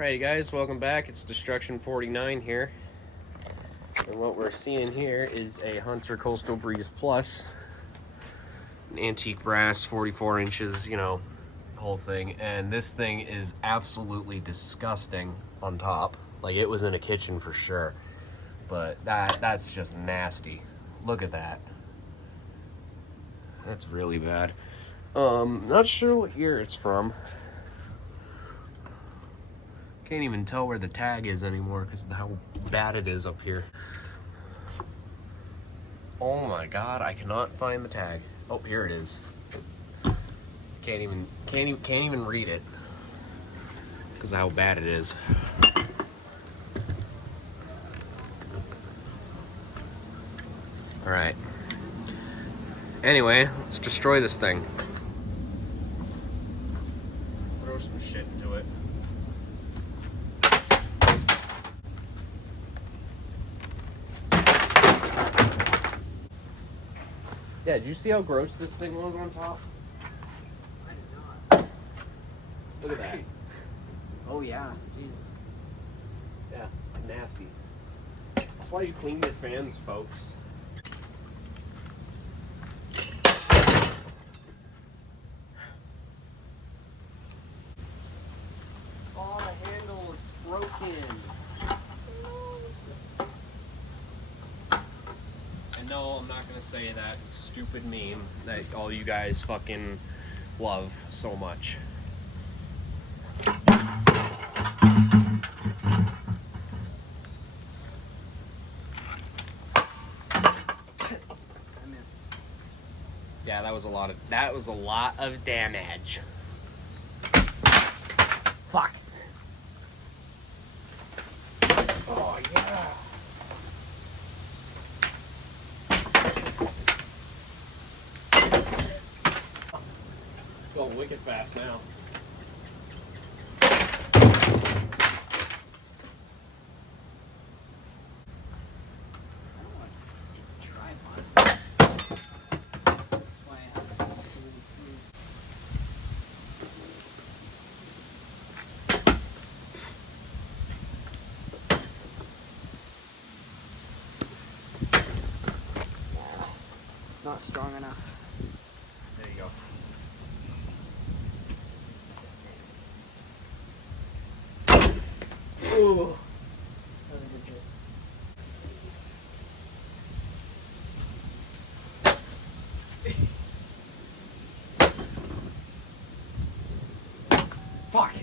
Alright guys, welcome back. It's Destruction 49 here. And what we're seeing here is a Hunter Coastal Breeze Plus. An antique brass, 44 inches, you know, whole thing. And this thing is absolutely disgusting on top. Like, it was in a kitchen for sure. But that's just nasty. Look at that. That's really bad. Not sure what year it's from. Can't even tell where the tag is anymore because of how bad it is up here. Oh my god, I cannot find the tag. Oh, here it is. Can't even read it because of how bad it is. All right. Anyway, let's destroy this thing. Let's throw some shit into it. Yeah, did you see how gross this thing was on top? I did not. Look at that. Oh yeah, Jesus. Yeah, it's nasty. That's why you clean your fans, folks. Oh, the handle, it's broken. And no, I'm not gonna say that stupid meme that all you guys fucking love so much. I missed. Yeah, that was a lot of damage. Fuck. Oh yeah. It's going wicked fast now. I don't want a tripod. That's why I have so many screws. Not strong enough. There you go. Ooh. That was a good hit. Fuck.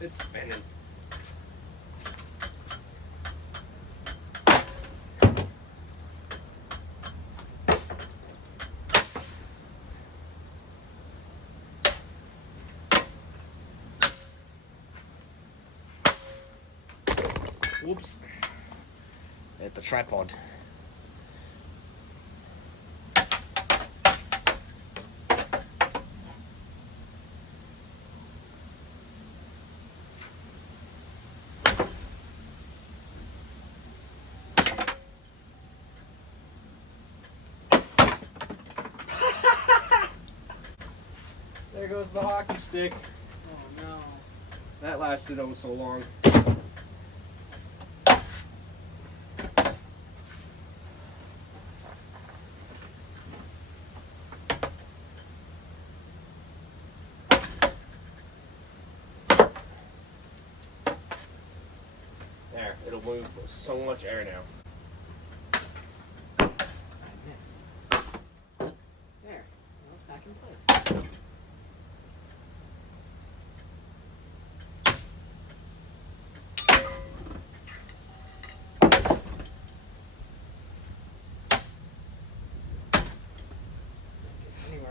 It's spinning. Whoops. At the tripod. There goes the hockey stick. Oh no. That lasted oh so long. There, it'll move so much air now. I missed. There. Now it's back in place.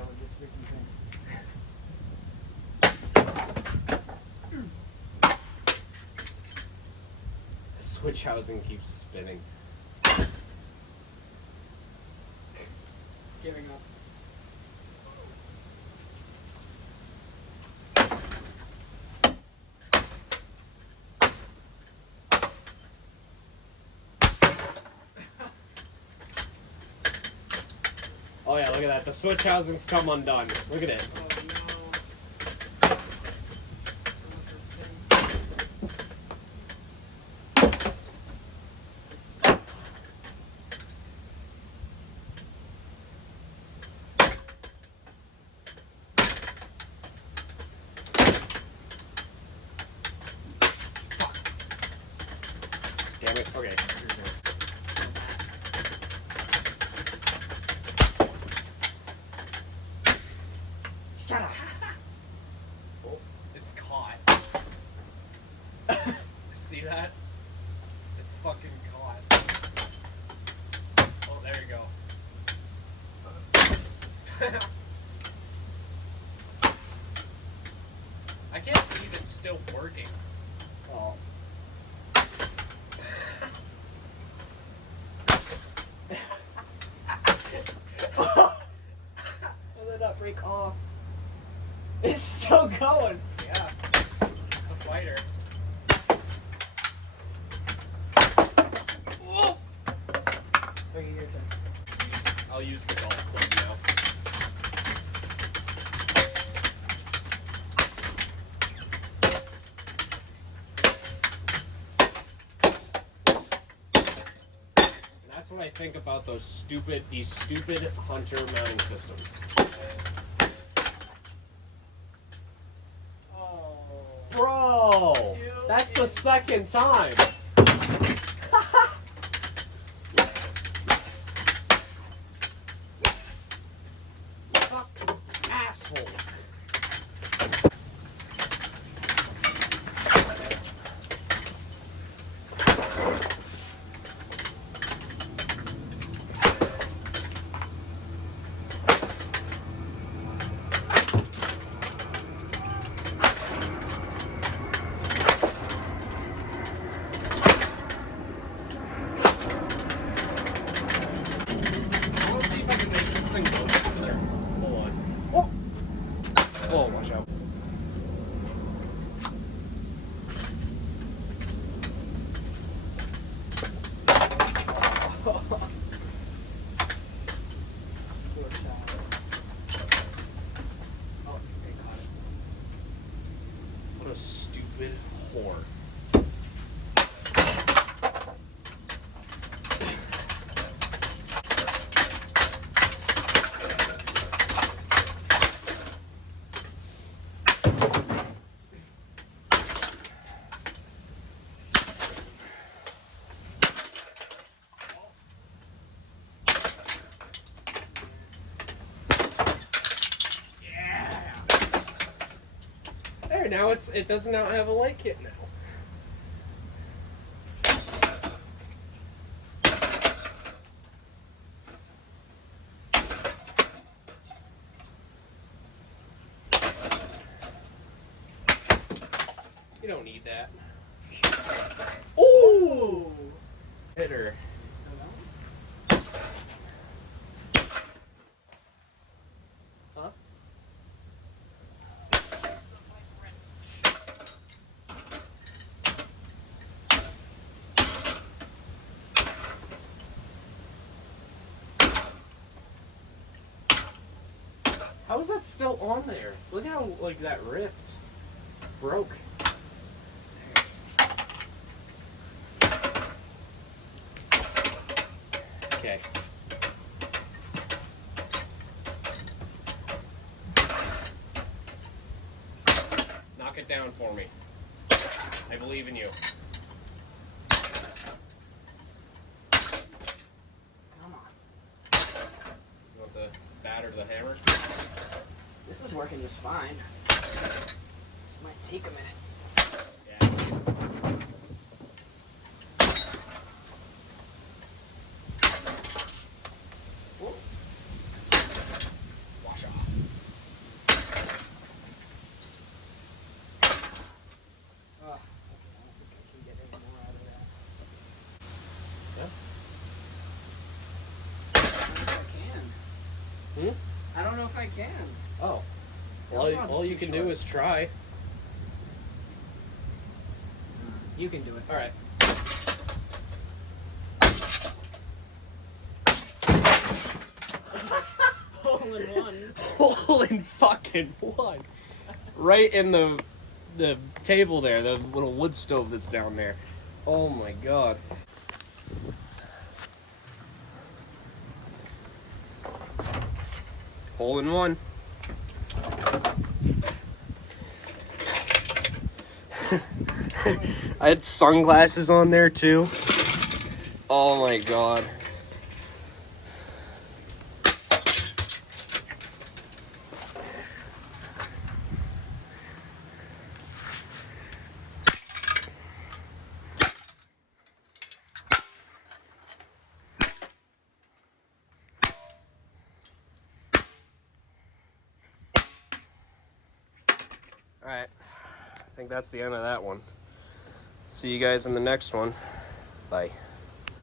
with this freaking thing. Switch housing keeps spinning. It's giving up. Oh yeah, look at that. The switch housing's come undone. Look at it. Oh no. Damn it. Okay. Shut up. Oh, it's caught. See that? It's fucking caught. Oh, there you go. I can't believe it's still working. Oh. How did that break off? It's still going. Yeah. It's a fighter. Whoa. Okay, your turn. I'll use the golf club now. And that's what I think about these stupid Hunter mounting systems. Oh. Bro! You That's the idiot. second time! Fuck assholes. I want to see if I can make this thing go faster. Hold on. Oh. Oh, watch out. Poor child. Oh, they caught it. What a stupid whore. Yeah. There, now it does not have a light kit now. You don't need that. Ooh. Hit her. Still going? Huh? How is that still on there? Look how like that ripped. Broke. Okay. Knock it down for me. I believe in you. Come on. You want the bat or the hammer? This is working just fine. This might take a minute. Yeah. Whoa. Wash off. Hmm? I don't know if I can. Oh. The Well, other one's all you too can short. do is try. You can do it. All right. Hole in one. Hole in fucking one. Right in the table there, the little wood stove that's down there. Oh my god. Hole in one. I had sunglasses on there too. Oh my god. Alright, I think that's the end of that one. See you guys in the next one. Bye.